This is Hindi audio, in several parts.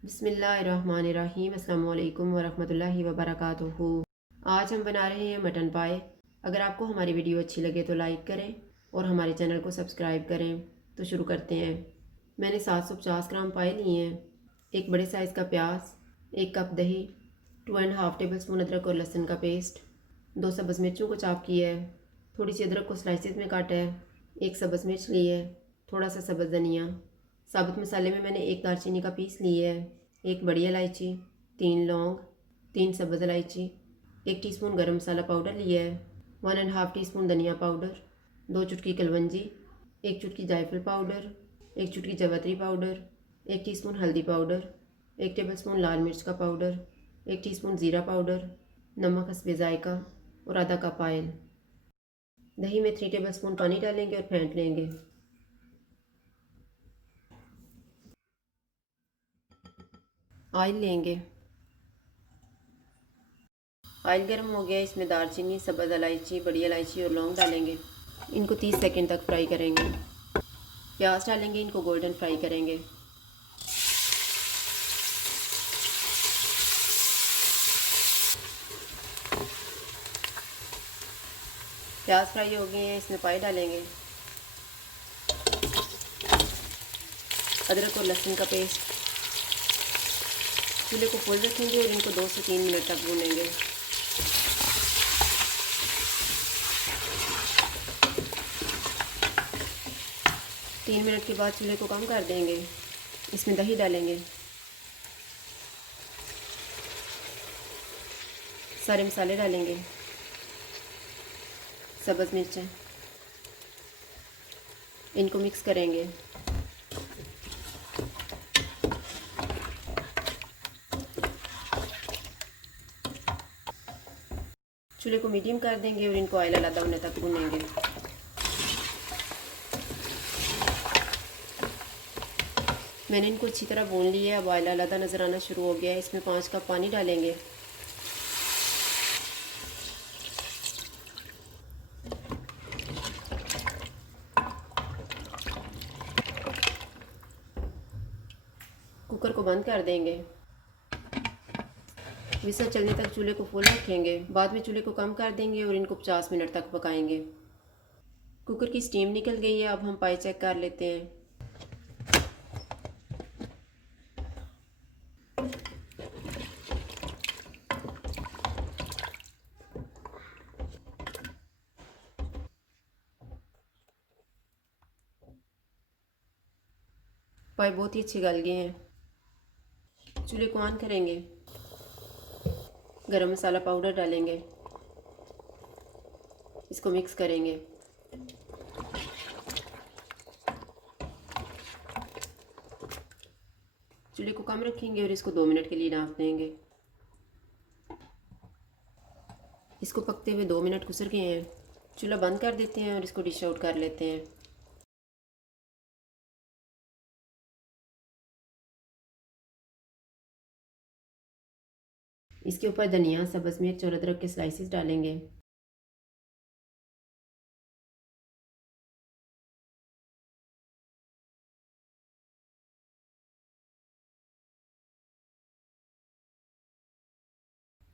बिस्मिल्लाहिर्रहमानिर्रहीम अस्सलाम वालेकुम वरहमतुल्लाहि वबरकातुहू। आज हम बना रहे हैं मटन पाए। अगर आपको हमारी वीडियो अच्छी लगे तो लाइक करें और हमारे चैनल को सब्सक्राइब करें। तो शुरू करते हैं। मैंने 750 ग्राम पाए लिए हैं, एक बड़े साइज़ का प्याज, 1 कप दही, 2.5 टेबल स्पून अदरक और लहसुन का पेस्ट, 2 सब्ज़ मिर्चों को चॉप किया है, थोड़ी सी अदरक को स्लाइसिस में काटा है, 1 सब्ज़ मिर्च ली है, थोड़ा सा सब्ज़ धनिया। साबुत मसाले में मैंने 1 दालचीनी का पीस ली है, 1 बड़ी इलायची, 3 लौंग, 3 सब्ज़ इलायची, 1 टीस्पून गरम मसाला पाउडर लिया है, 1.5 टीस्पून धनिया पाउडर, 2 चुटकी कलवंजी, 1 चुटकी जायफल पाउडर, 1 चुटकी जवतरी पाउडर, 1 टीस्पून हल्दी पाउडर, 1 टेबलस्पून लाल मिर्च का पाउडर, 1 टीस्पून ज़ीरा पाउडर, नमक हस्बे ज़ायका और आधा कप ऑयल। दही में 3 टेबलस्पून पानी डालेंगे और फेंट लेंगे। ऑयल लेंगे। ऑयल गर्म हो गया, इसमें दालचीनी, सब्ज़ इलायची, बड़ी इलायची और लौंग डालेंगे। इनको 30 सेकंड तक फ्राई करेंगे। प्याज डालेंगे, इनको गोल्डन फ्राई करेंगे। प्याज फ्राई हो गए हैं, इसमें पाए डालेंगे। अदरक और लहसुन का पेस्ट। चूल्हे को फुल रखेंगे और इनको 2 से 3 मिनट तक भूनेंगे। तीन मिनट के बाद चूल्हे को कम कर देंगे। इसमें दही डालेंगे, सारे मसाले डालेंगे, सब्ज़ मिर्चें, इनको मिक्स करेंगे। चूल्हे को मीडियम कर देंगे और इनको ऑयल अलग होने तक भूनेंगे। मैंने इनको अच्छी तरह भून लिया है। अब ऑयल अलग नज़र आना शुरू हो गया है। इसमें 5 कप पानी डालेंगे। कुकर को बंद कर देंगे। विसल चलने तक चूल्हे को फुल रखेंगे। बाद में चूल्हे को कम कर देंगे और इनको 50 मिनट तक पकाएंगे। कुकर की स्टीम निकल गई है। अब हम पाए चेक कर लेते हैं। पाए बहुत ही अच्छे गल गए हैं। चूल्हे को ऑन करेंगे। गरम मसाला पाउडर डालेंगे, इसको मिक्स करेंगे। चूल्हे को कम रखेंगे और इसको 2 मिनट के लिए ढक देंगे। इसको पकते हुए 2 मिनट गुजर गए हैं। चूल्हा बंद कर देते हैं और इसको डिश आउट कर लेते हैं। इसके ऊपर धनिया, सब्ज़ मिर्च और अदरक के स्लाइसेस डालेंगे।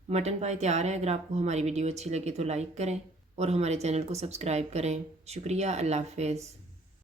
मटन पाए तैयार है। अगर आपको हमारी वीडियो अच्छी लगे तो लाइक करें और हमारे चैनल को सब्सक्राइब करें। शुक्रिया। अल्लाह हाफ़िज़।